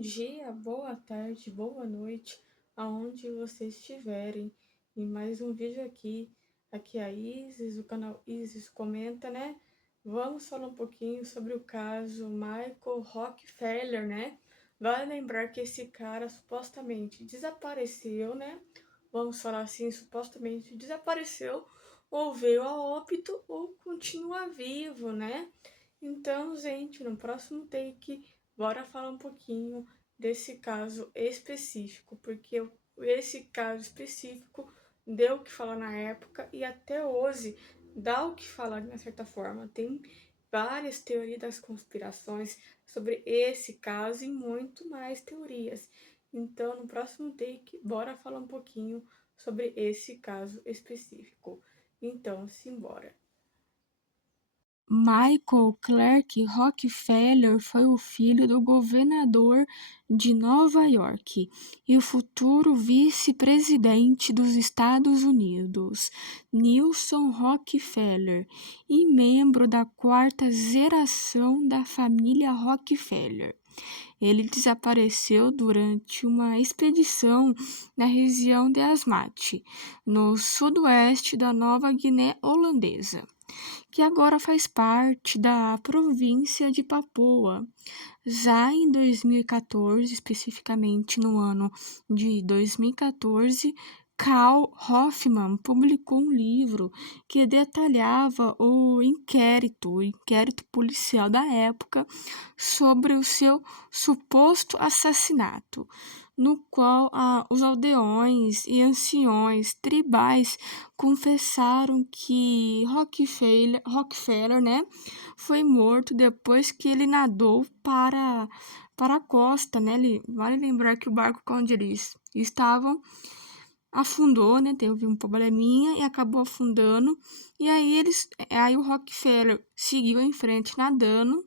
dia, boa tarde, boa noite, aonde vocês estiverem. Em mais um vídeo aqui. Aqui é a Isis, o canal Isis Comenta, né? Vamos falar um pouquinho sobre o caso Michael Rockefeller, né? Vale lembrar que esse cara supostamente desapareceu, né? Vamos falar assim, supostamente desapareceu, ou veio a óbito, ou continua vivo, né? Então, gente, no próximo take, bora falar um pouquinho desse caso específico, porque esse caso específico deu o que falar na época e até hoje dá o que falar de uma certa forma. Tem várias teorias das conspirações sobre esse caso e muito mais teorias. Então, no próximo take, bora falar um pouquinho sobre esse caso específico. Então, simbora. Michael Clark Rockefeller foi o filho do governador de Nova York e o futuro vice-presidente dos Estados Unidos, Nelson Rockefeller, e membro da quarta geração da família Rockefeller. Ele desapareceu durante uma expedição na região de Asmat, no sudoeste da Nova Guiné holandesa, que agora faz parte da província de Papua. Já em 2014, especificamente no ano de 2014, Karl Hoffman publicou um livro que detalhava o inquérito policial da época sobre o seu suposto assassinato, no qual os aldeões e anciões tribais confessaram que Rockefeller, né, foi morto depois que ele nadou para a costa, né? Vale lembrar que o barco onde eles estavam afundou, né? Teve um probleminha e acabou afundando. E aí o Rockefeller seguiu em frente nadando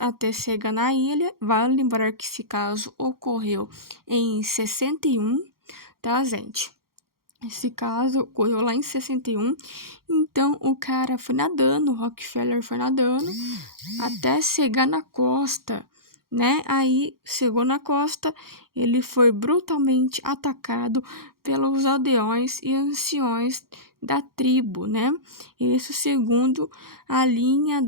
até chegar na ilha. Vale lembrar que esse caso ocorreu em 61, tá, gente? Esse caso ocorreu lá em 61. Então o cara foi nadando, o Rockefeller foi nadando até chegar na costa, né? Aí chegou na costa, ele foi brutalmente atacado pelos aldeões e anciões da tribo, né? Isso segundo a linha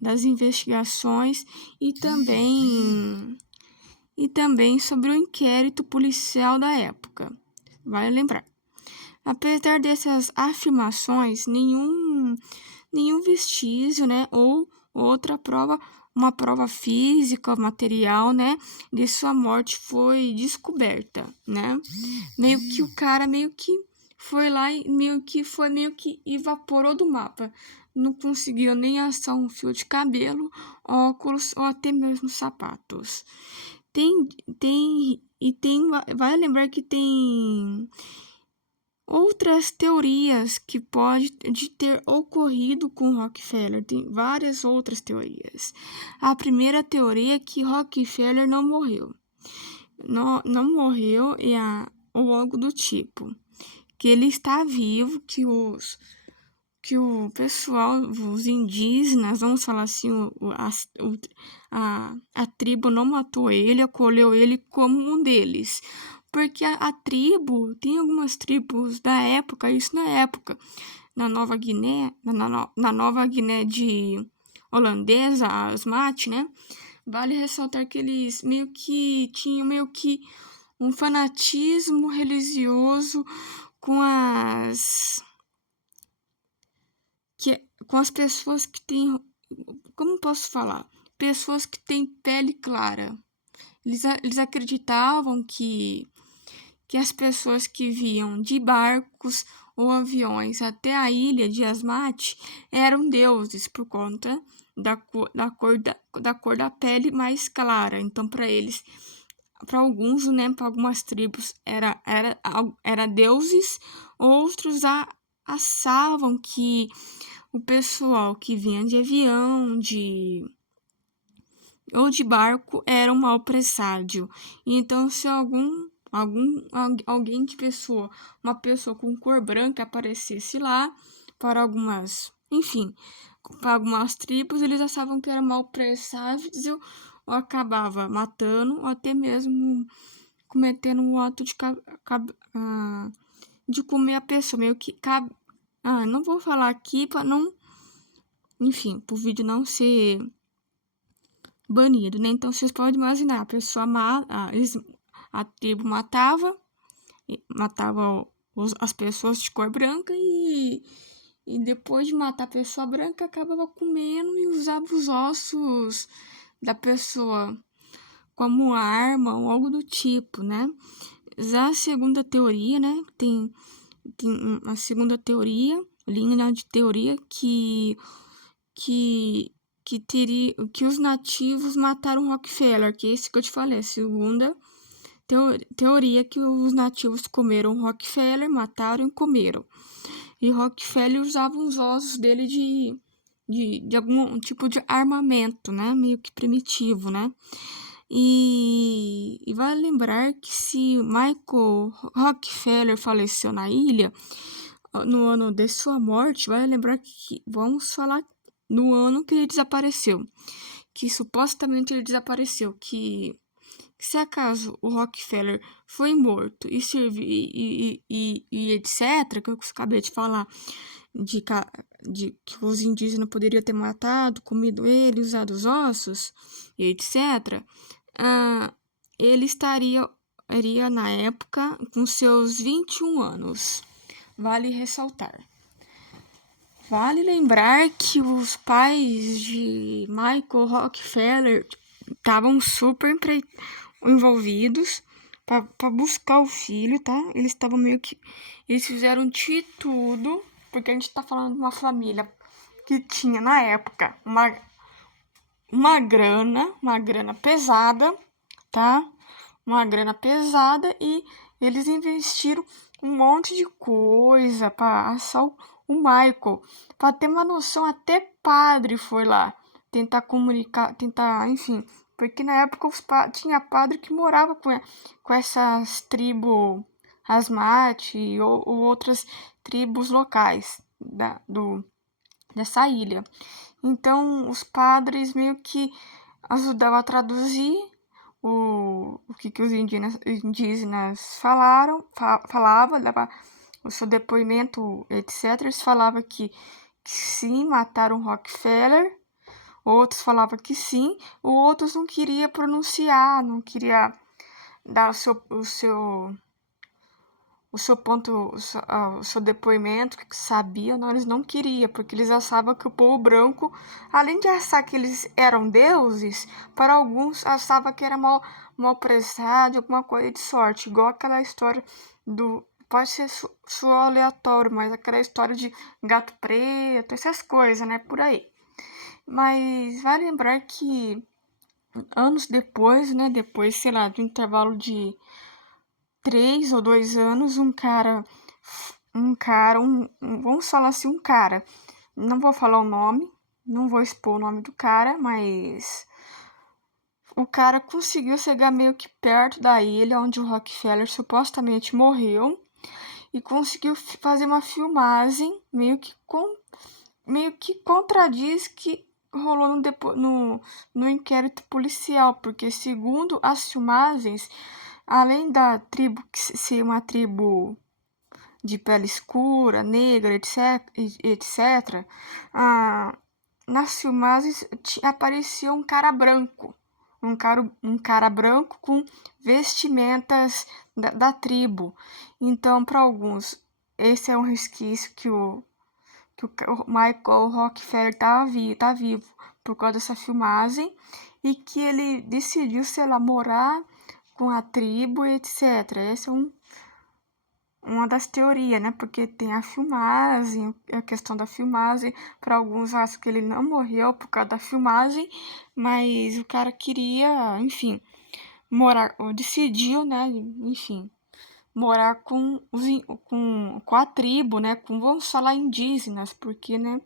das investigações e também sobre o inquérito policial da época. Vale lembrar. Apesar dessas afirmações, nenhum vestígio, né, ou outra prova, uma prova física, material, né, de sua morte foi descoberta, né? Meio que o cara foi lá e meio que evaporou do mapa. Não conseguiu nem achar um fio de cabelo, óculos ou até mesmo sapatos. Vai lembrar que tem outras teorias que pode ter ocorrido com Rockefeller. Tem várias outras teorias. A primeira teoria é que Rockefeller não morreu. Não morreu ou algo do tipo. Que ele está vivo, que o pessoal, os indígenas, vamos falar assim, a tribo não matou ele, acolheu ele como um deles. Porque a tribo, tem algumas tribos da época, isso na época, na Nova Guiné, na Nova Guiné de holandesa, as Mate, né? Vale ressaltar que eles tinham um fanatismo religioso com com as pessoas que têm, como posso falar? Pessoas que têm pele clara. Eles acreditavam que as pessoas que vinham de barcos ou aviões até a ilha de Asmat eram deuses por conta da cor da pele mais clara. Então, para eles, para alguns, né, para algumas tribos, era deuses, outros achavam que o pessoal que vinha de avião, ou de barco era um mau presságio. Então, se alguém uma pessoa com cor branca aparecesse lá, para algumas tribos, eles achavam que era mau presságio ou acabava matando, ou até mesmo cometendo o ato de comer a pessoa, meio que não vou falar aqui para não, enfim, pro vídeo não ser banido, né? Então vocês podem imaginar, a pessoa a tribo matava as pessoas de cor branca e depois de matar a pessoa branca, acabava comendo e usava os ossos da pessoa como arma ou algo do tipo, né? Já a segunda teoria, né? Tem a segunda teoria, linha de teoria que, que os nativos mataram Rockefeller, que é esse que eu te falei, a segunda teoria que os nativos comeram Rockefeller, mataram e comeram. E Rockefeller usava os ossos dele de algum tipo de armamento, né? Meio que primitivo, né? E vale lembrar que se Michael Rockefeller faleceu na ilha, no ano de sua morte, vale lembrar que vamos falar no ano que ele desapareceu, que supostamente ele desapareceu, que se acaso o Rockefeller foi morto e etc., que eu acabei de falar, de que os indígenas poderiam ter matado, comido ele, usado os ossos, e etc., ele estaria na época com seus 21 anos. Vale ressaltar. Vale lembrar que os pais de Michael Rockefeller estavam super envolvidos para buscar o filho, tá? Eles estavam meio que... Eles fizeram de tudo, porque a gente tá falando de uma família que tinha, na época, uma grana pesada, tá? Uma grana pesada e eles investiram um monte de coisa para assar o Michael. Para ter uma noção, até padre foi lá tentar comunicar, enfim, porque na época tinha padre que morava com essas tribos Asmate ou outras tribos locais dessa ilha. Então, os padres meio que ajudavam a traduzir o que os indígenas falavam, levar o seu depoimento, etc. Eles falavam que sim, mataram Rockefeller, outros falavam que sim, outros não queria pronunciar, não queria dar o seu depoimento, que sabia, não, eles não queriam, porque eles achavam que o povo branco, além de achar que eles eram deuses, para alguns achava que era mal presságio, alguma coisa de sorte, igual aquela história pode ser só aleatório, mas aquela história de gato preto, essas coisas, né, por aí. Mas vai lembrar que anos depois, né, sei lá, de um intervalo de 3 ou 2 anos, vamos falar assim, um cara, não vou falar o nome, não vou expor o nome do cara, mas o cara conseguiu chegar meio que perto da ilha onde o Rockefeller supostamente morreu e conseguiu fazer uma filmagem meio que contradiz que rolou no inquérito policial, porque segundo as filmagens, além da tribo ser uma tribo de pele escura, negra, etc., nas filmagens aparecia um cara branco. Um cara branco com vestimentas da tribo. Então, para alguns, esse é um resquício que o Michael Rockefeller tá vivo por causa dessa filmagem e que ele decidiu, sei lá, morar com a tribo, etc. Essa é uma das teorias, né? Porque tem a filmagem, a questão da filmagem. Para alguns acham que ele não morreu por causa da filmagem, mas o cara queria, enfim, morar, decidiu, né? Enfim, morar com a tribo, né? Vamos falar indígenas, porque, né?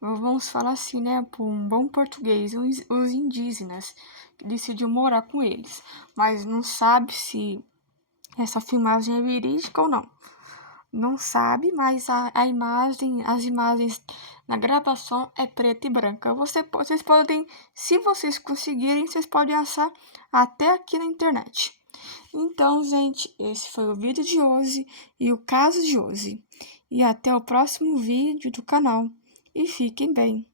Vamos falar assim, né? Por um bom português, os indígenas decidiu morar com eles, mas não sabe se essa filmagem é verídica ou não. não sabe, mas as imagens na gravação é preta e branca. Vocês podem, se vocês conseguirem, vocês podem achar até aqui na internet. Então, gente, esse foi o vídeo de hoje e o caso de hoje. E até o próximo vídeo do canal. E fiquem bem.